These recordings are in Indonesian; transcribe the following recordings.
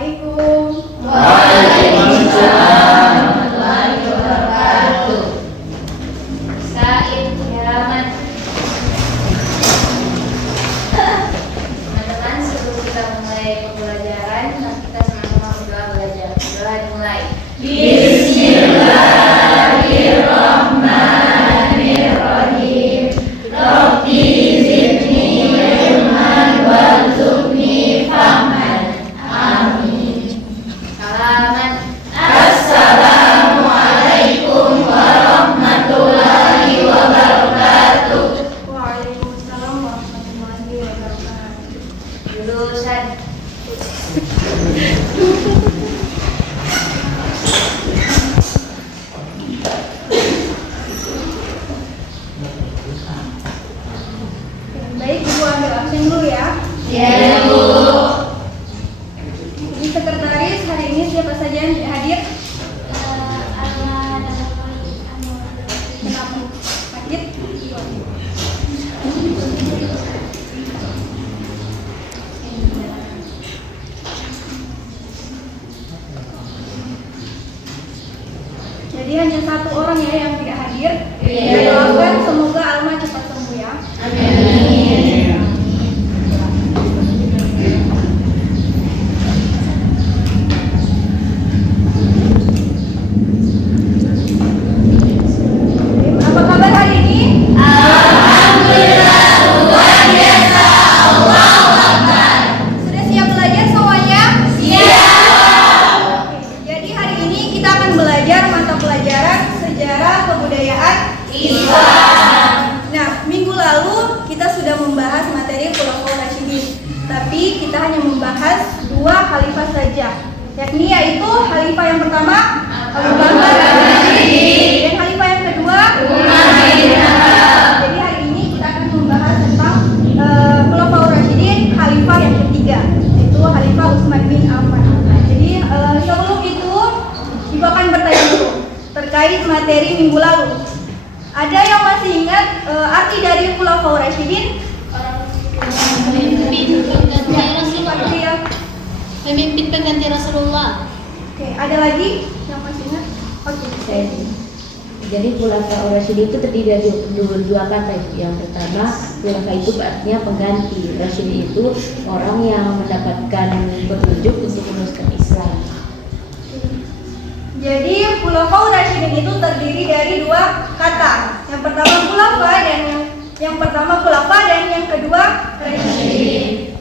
Assalamualaikum. Waalaikumsalam warahmatullahi wabarakatuh. Said Hiraman. Teman-teman, sebelum kita mulai pembelajaran, kita sama-sama berdoa belajar. Doa dimulai. Bismillahirrahmanirrahim. Rabbi zidni ilman warzuqni fahman. Amin. Salaman. Assalamualaikum warahmatullahi wabarakatuh. Waalaikumsalam warahmatullahi wabarakatuh. Jurusan. Baik, Ibu ambil absen dulu ya. Ya, Bu. Di sekretaris hari ini siapa saja yang hadir? Kenapa? Hadir? Jadi hanya satu orang ya yang tidak hadir. Iya. Kita doakan semoga Alma cepat sembuh ya. Amin. Apa kabar hari ini? Alhamdulillah, luar biasa. Allahu Akbar. Sudah siap belajar semuanya? Siap. Jadi hari ini kita akan belajar mata pelajaran sejarah kebudayaan Islam. Nah, minggu lalu kita sudah membahas materi Khulafaur Rasyidin. Tapi kita hanya membahas 2 khalifah saja, yakni yaitu khalifah yang pertama Abu Bakar dan khalifah yang kedua Umar bin Khattab. Jadi hari ini kita akan membahas tentang Khulafaur Rasyidin, khalifah yang ketiga, yaitu khalifah Utsman bin Affan. Jadi sebelum itu Ibu akan bertanya dulu terkait materi minggu lalu. Ada yang masih ingat arti dari Khulafaur Rasyidin? Pemimpin pengganti Rasulullah. Arti yang Pemimpin pengganti Rasulullah. Oke, ada lagi yang masih ingat? Oke. Jadi Khulafaur Rasyidin itu terdiri dari dua kata. Yang pertama, khulafa itu artinya pengganti. Rasyidin itu orang yang mendapatkan petunjuk untuk meneruskan Islam. Jadi Khulafaur Rasyidin itu terdiri dari 2 kata. Yang pertama khulafa dan yang pertama khulafa dan yang kedua rasyidin.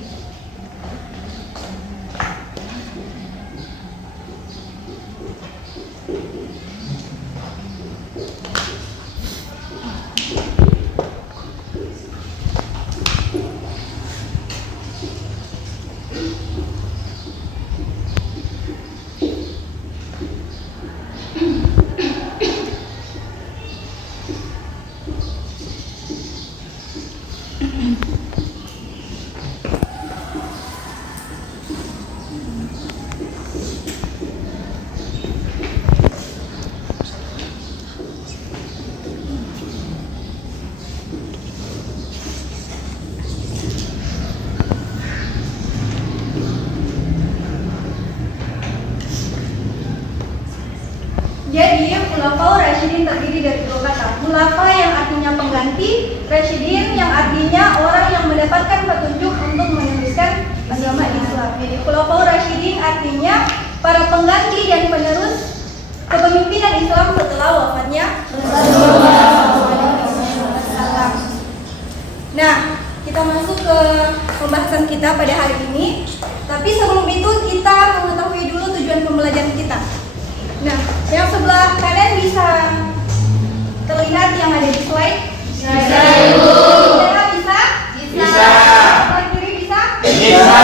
Jadi Khulafaur Rasyidin terdiri dari 2 kata. Khulafa yang artinya pengganti, Rasyidin yang artinya orang yang mendapatkan petunjuk untuk meneruskan agama Islam. Jadi Khulafaur Rasyidin artinya para pengganti dan penerus kepemimpinan Islam setelah wafatnya Rasulullah. Nah, kita masuk ke pembahasan kita pada hari ini. Tapi sebelum itu kita mengetahui dulu tujuan pembelajaran kita. Nah, yang sebelah kanan bisa terlihat yang ada di slide? Bisa, Ibu. Saudara bisa? Bisa. Sebelah kiri bisa? Bisa.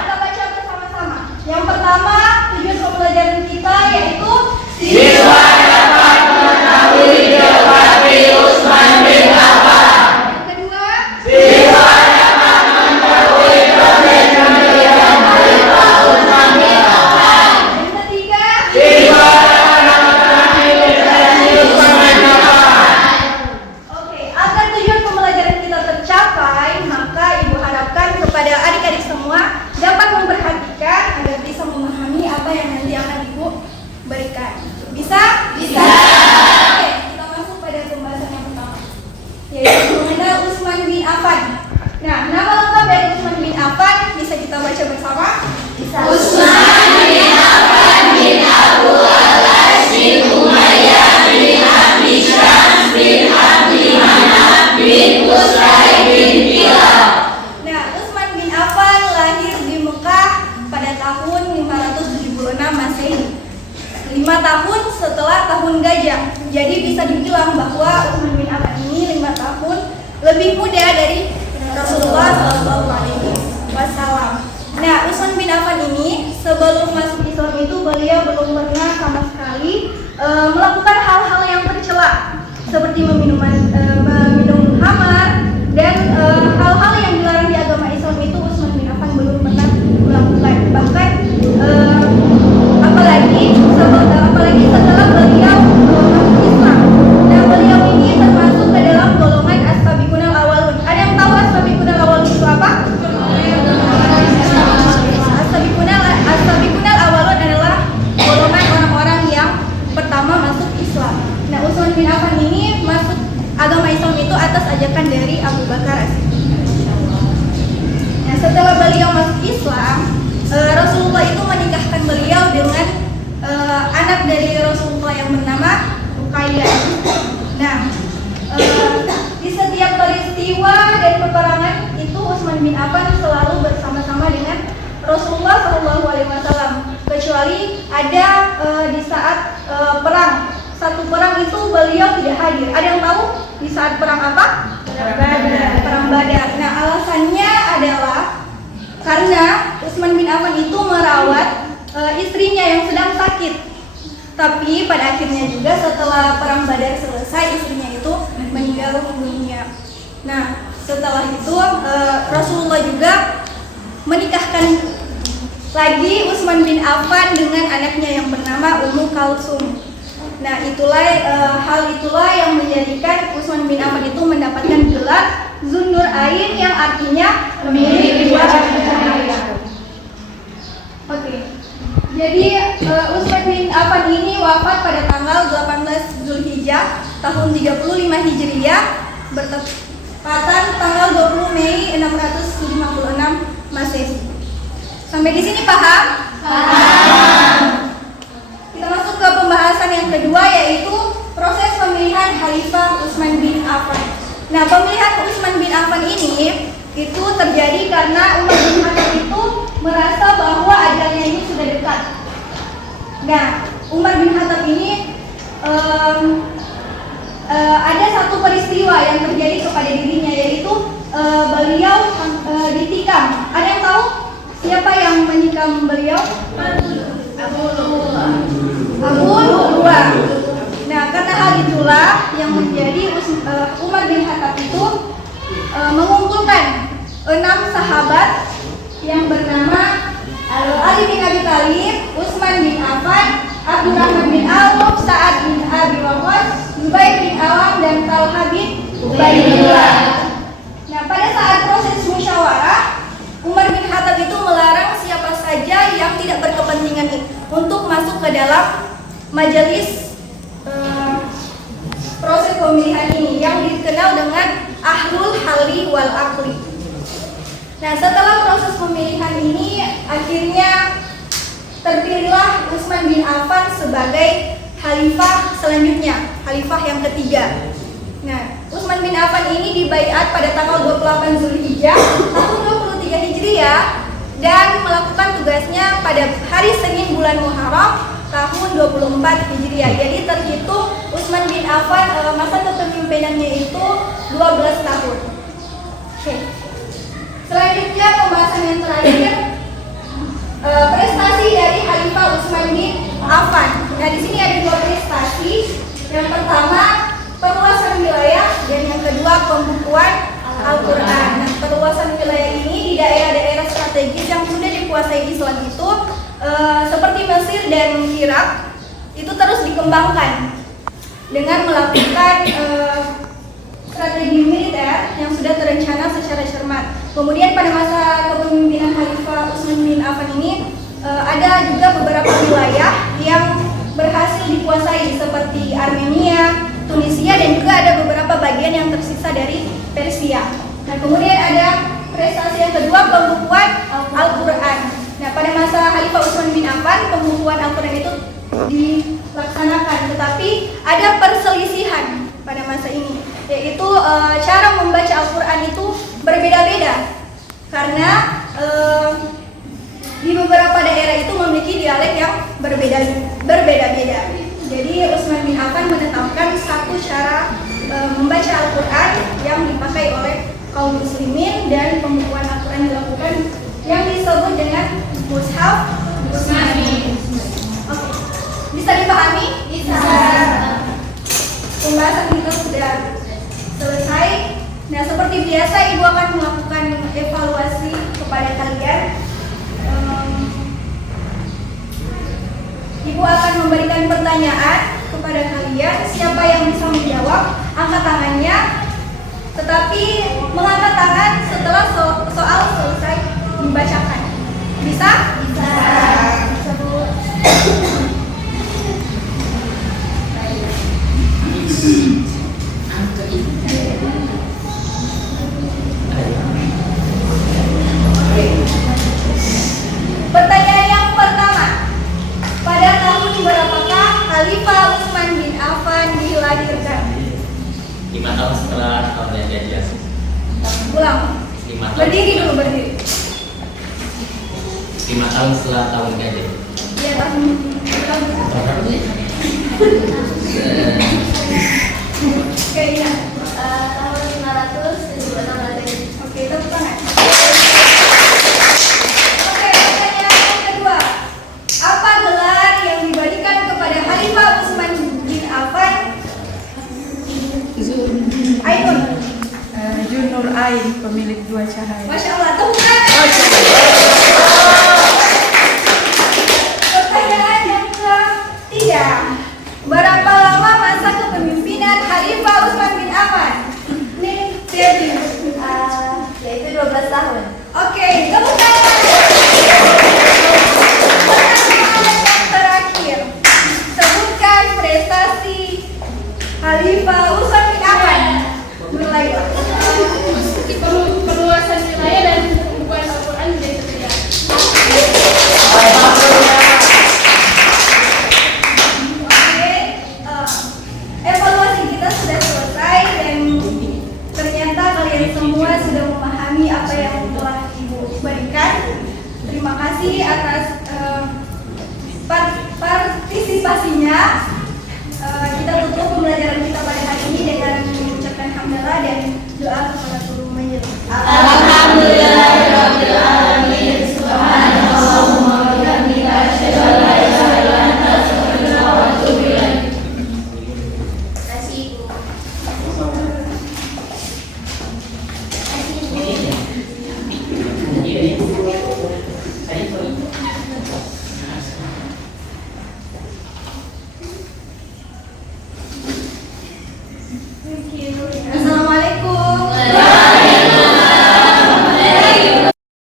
Kita baca bersama-sama. Yang pertama, tujuan pembelajaran kita yaitu Siswa dapat mengetahui biografi Utsman bin Affan. Yang kedua, Siswa dapat mengetahui proses pemilihan Khalifah Utsman bin Affan. yang ketiga, Siswa dapat mengetahui prestasi Utsman bin Affan. oke, agar tujuan pembelajaran Masehi, 5 tahun setelah tahun gajah. Jadi bisa dibilang bahwa Utsman bin Affan ini 5 tahun lebih muda dari Rasulullah SAW. Nah, Utsman bin Affan ini sebelum masuk Islam itu beliau belum pernah sama sekali melakukan hal-hal yang tercela seperti meminum khamar dan hal-hal yang dilarang di agama Islam itu Utsman bin Affan belum pernah melakukan. Bahkan apalagi setelah beliau masuk Islam. Nah, beliau ini termasuk ke dalam golongan as-sabiqunal awwalun. Ada yang tahu as-sabiqunal awwalun itu apa? As-sabiqunal awwalun adalah golongan orang-orang yang pertama masuk Islam. Nah, Utsman bin Affan ini masuk agama Islam itu atas ajakan dari Abu Bakar As-Siddiq. Nah, setelah beliau masuk Islam, Rasulullah itu menikahkan beliau dengan anak dari Rasulullah yang bernama Ruqayyah. Nah, di setiap peristiwa dan peperangan itu Utsman bin Affan selalu bersama-sama dengan Rasulullah SAW, kecuali ada di saat perang. Satu perang itu beliau tidak hadir. Ada yang tahu di saat perang apa? Perang Badar. Nah, alasannya adalah karena Utsman bin Affan itu merawat istrinya yang sedang sakit. Tapi pada akhirnya juga setelah perang Badar selesai, istrinya itu meninggal dunia. Nah, setelah itu Rasulullah juga menikahkan lagi Utsman bin Affan dengan anaknya yang bernama Ummu Kalsum. Nah, hal itulah yang menjadikan Utsman bin Affan itu mendapatkan gelar Zunnur Ain yang artinya pemilik dua cahaya. Oke. Jadi Utsman bin Affan ini wafat pada tanggal 18 Zulhijjah tahun 35 Hijriah, bertepatan tanggal 20 Mei 656 Masehi. Sampai di sini paham? Paham. Kita masuk ke pembahasan yang kedua, yaitu proses pemilihan Khalifah Utsman bin Affan. Nah, pemilihan Utsman bin Affan ini itu terjadi karena Umar bin Khattab itu merasa bahwa ajalnya ini sudah dekat. Nah, Umar bin Khattab ini ada satu peristiwa yang terjadi kepada dirinya, yaitu beliau ditikam. Ada yang tahu siapa yang menikam beliau? Abu Lu'lu'ah. Nah, karena hal itulah yang menjadi Umar bin Khattab itu mengumpulkan 6 sahabat yang bernama Ali bin Abi Thalib, Utsman bin Affan, Abdurrahman bin Auf, Sa'ad bin Abi Waqqas, Zubair bin Awam, dan Talha bin Ubaidillah. Nah, pada saat proses musyawarah, Umar bin Khattab itu melarang siapa saja yang tidak berkepentingan untuk masuk ke dalam majelis proses pemilihan ini yang dikenal dengan Ahlul Halli wal Aqli. Nah, setelah proses pemilihan ini, akhirnya terpilihlah Utsman bin Affan sebagai khalifah selanjutnya, khalifah yang ketiga. Nah, Utsman bin Affan ini dibaiat pada tanggal 28 Zulhijjah tahun 23 Hijriah dan melakukan tugasnya pada hari Senin bulan Muharram tahun 24 Hijriah. Jadi terhitung Utsman bin Affan masa kepemimpinannya itu 12 tahun. Oke. Selanjutnya pembahasan yang terakhir, prestasi dari Khalifah Utsman bin Affan. Nah, di sini ada 2 prestasi. Yang pertama, perluasan wilayah, dan yang kedua pembukuan Al-Quran. Nah, perluasan wilayah ini di daerah-daerah strategis yang sudah dikuasai Islam itu seperti Mesir dan Irak itu terus dikembangkan dengan melakukan strategi militer yang sudah terencana secara cermat. Kemudian pada masa kepemimpinan Khalifah Utsman bin Affan ini ada juga beberapa wilayah yang berhasil dikuasai seperti Armenia, Tunisia, dan juga ada beberapa bagian yang tersisa dari Persia. Nah, kemudian ada prestasi yang kedua, pembukuan Al-Quran. Nah, pada masa Khalifah Utsman bin Affan, pembukuan Al-Quran itu dilaksanakan, tetapi ada perselisihan pada masa ini, yaitu cara membaca Al-Quran itu berbeda-beda karena di beberapa daerah itu memiliki dialek yang berbeda-beda. Jadi Utsman bin Affan menetapkan satu cara membaca Al-Quran yang dipakai oleh kaum muslimin, dan pembukuan Al-Quran dilakukan yang disebut dengan mushaf Utsmani. Oke, bisa dipahami? Bisa. Pembahasan kita sudah selesai. Nah, seperti biasa Ibu akan melakukan evaluasi kepada kalian. Ibu akan memberikan pertanyaan kepada kalian. Siapa yang bisa menjawab, angkat tangannya. Tetapi mengangkat tangan setelah soal selesai dibacakan. Bisa? Bisa. Bisa, Bu. Pertanyaan yang pertama. Pada tahun berapakah Khalifah Utsman bin Affan dilahirkan? 5 tahun setelah tahun Hijriah. Ulang. 5 tahun. Berdiri dulu, berdiri. 5 tahun setelah tahun Hijriah. Iya, tahun. Kayaknya tahun 500